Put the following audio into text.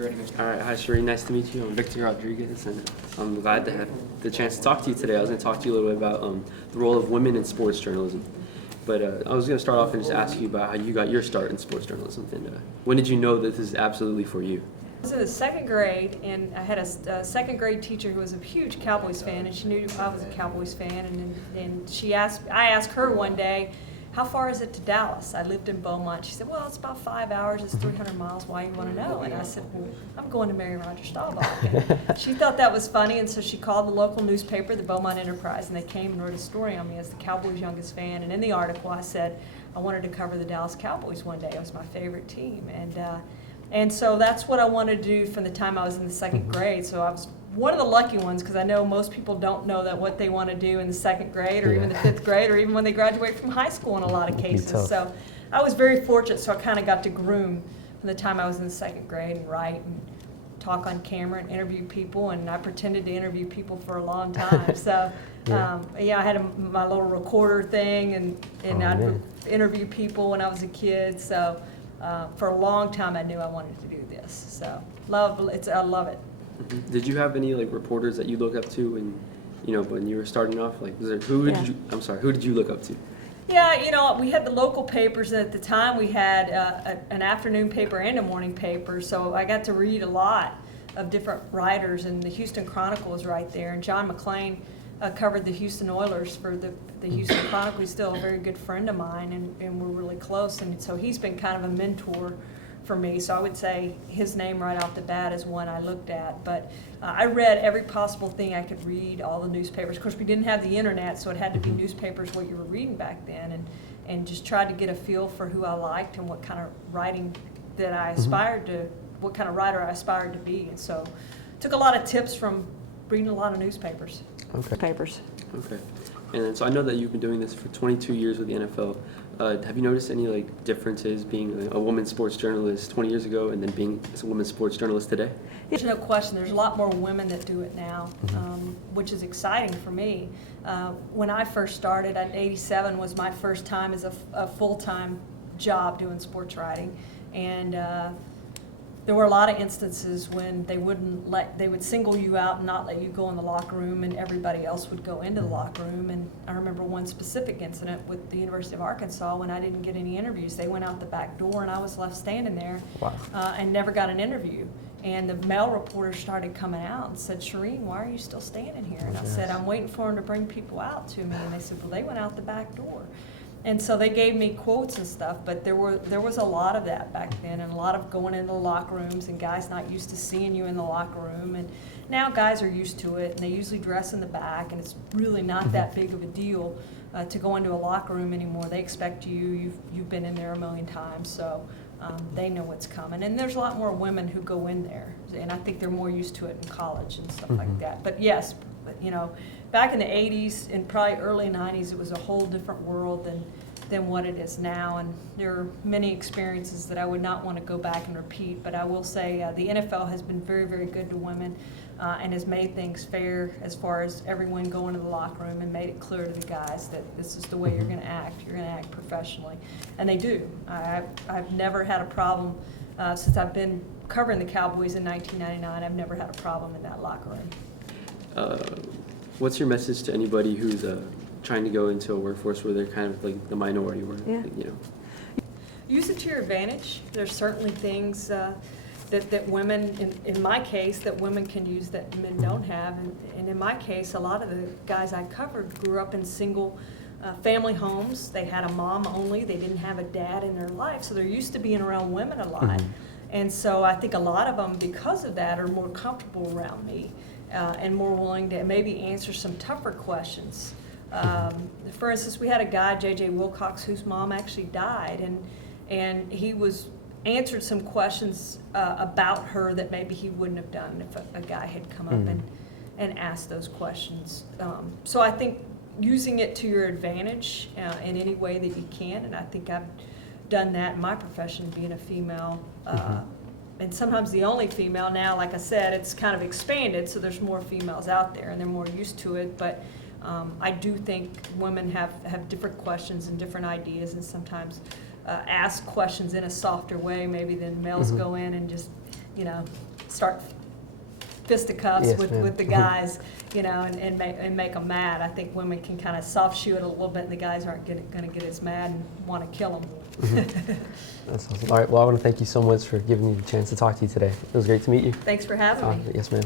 we're ready to go. All right, hi Charean, nice to meet you. I'm Victor Rodriguez, and I'm glad to have the chance to talk to you today. I was going to talk to you a little bit about the role of women in sports journalism. But I was going to start off and just ask you about how you got your start in sports journalism, and when did you know that this is absolutely for you? I was in the second grade, and I had a second grade teacher who was a huge Cowboys fan, and she knew I was a Cowboys fan, and I asked her one day, how far is it to Dallas? I lived in Beaumont. She said, well, it's about 5 hours, it's 300 miles, why you want to know? And I said, well, I'm going to marry Roger Staubach. And she thought that was funny, and so she called the local newspaper, the Beaumont Enterprise, and they came and wrote a story on me as the Cowboys' youngest fan. And in the article I said I wanted to cover the Dallas Cowboys one day. It was my favorite team. And so that's what I wanted to do from the time I was in the second grade. So I was one of the lucky ones, because I know most people don't know that what they want to do in the second grade or even the fifth grade or even when they graduate from high school in a lot of cases. So I was very fortunate, so I kind of got to groom from the time I was in the second grade and write and talk on camera and interview people, and I pretended to interview people for a long time. So I had my little recorder thing, and I'd interview people when I was a kid. So for a long time I knew I wanted to do this. So I love it. Did you have any reporters that you look up to when you were starting off? Who did you look up to? Yeah, we had the local papers, and at the time we had an afternoon paper and a morning paper, so I got to read a lot of different writers, and the Houston Chronicle was right there, and John McClain covered the Houston Oilers for the Houston Chronicle. He's still a very good friend of mine, and we're really close, and so he's been kind of a mentor for me. So I would say his name right off the bat is one I looked at. But I read every possible thing I could read, all the newspapers. Of course, we didn't have the internet, so it had to be newspapers, what you were reading back then, and just tried to get a feel for who I liked and what kind of writing that I aspired to, what kind of writer I aspired to be. And so took a lot of tips from reading a lot of newspapers. Okay. And so I know that you've been doing this for 22 years with the NFL. Have you noticed any differences being a woman sports journalist 20 years ago and then being a woman sports journalist today? There's no question. There's a lot more women that do it now, which is exciting for me. When I first started, at 87 was my first time as a full-time job doing sports writing, and there were a lot of instances when they would single you out and not let you go in the locker room, and everybody else would go into the locker room. And I remember one specific incident with the University of Arkansas when I didn't get any interviews. They went out the back door, and I was left standing there and never got an interview. And the male reporters started coming out and said, Charean, why are you still standing here? And I said, I'm waiting for them to bring people out to me. And they said, well, they went out the back door. And so they gave me quotes and stuff, but there was a lot of that back then, and a lot of going into the locker rooms and guys not used to seeing you in the locker room. And now guys are used to it, and they usually dress in the back, and it's really not that big of a deal to go into a locker room anymore. They expect you've been in there a million times, so they know what's coming. And there's a lot more women who go in there, and I think they're more used to it in college and stuff like that. But yes, back in the 80s and probably early 90s, it was a whole different world than what it is now. And there are many experiences that I would not want to go back and repeat, but I will say the NFL has been very, very good to women and has made things fair as far as everyone going to the locker room, and made it clear to the guys that this is the way you're going to act. You're going to act professionally. And they do. I've never had a problem since I've been covering the Cowboys in 1999. I've never had a problem in that locker room. What's your message to anybody who's trying to go into a workforce where they're kind of the minority, Use it to your advantage. There's certainly things that women, in my case, that women can use that men don't have. And in my case, a lot of the guys I covered grew up in single family homes. They had a mom only. They didn't have a dad in their life, so they're used to being around women a lot. And so I think a lot of them, because of that, are more comfortable around me. And more willing to maybe answer some tougher questions. For instance, we had a guy, J.J. Wilcox, whose mom actually died, and he answered some questions about her that maybe he wouldn't have done if a guy had come up and asked those questions. So I think using it to your advantage in any way that you can, and I think I've done that in my profession, being a female. And sometimes the only female. Now, like I said, it's kind of expanded, so there's more females out there, and they're more used to it. But I do think women have different questions and different ideas, and sometimes ask questions in a softer way maybe than males go in and just you know, start fisticuffs Yes, with, ma'am. with the guys, you know, and make them mad. I think women can kind of soft shoe it a little bit, and the guys aren't going to get as mad and want to kill them. That's awesome. All right, well, I want to thank you so much for giving me the chance to talk to you today. It was great to meet you. Thanks for having me. Yes, ma'am.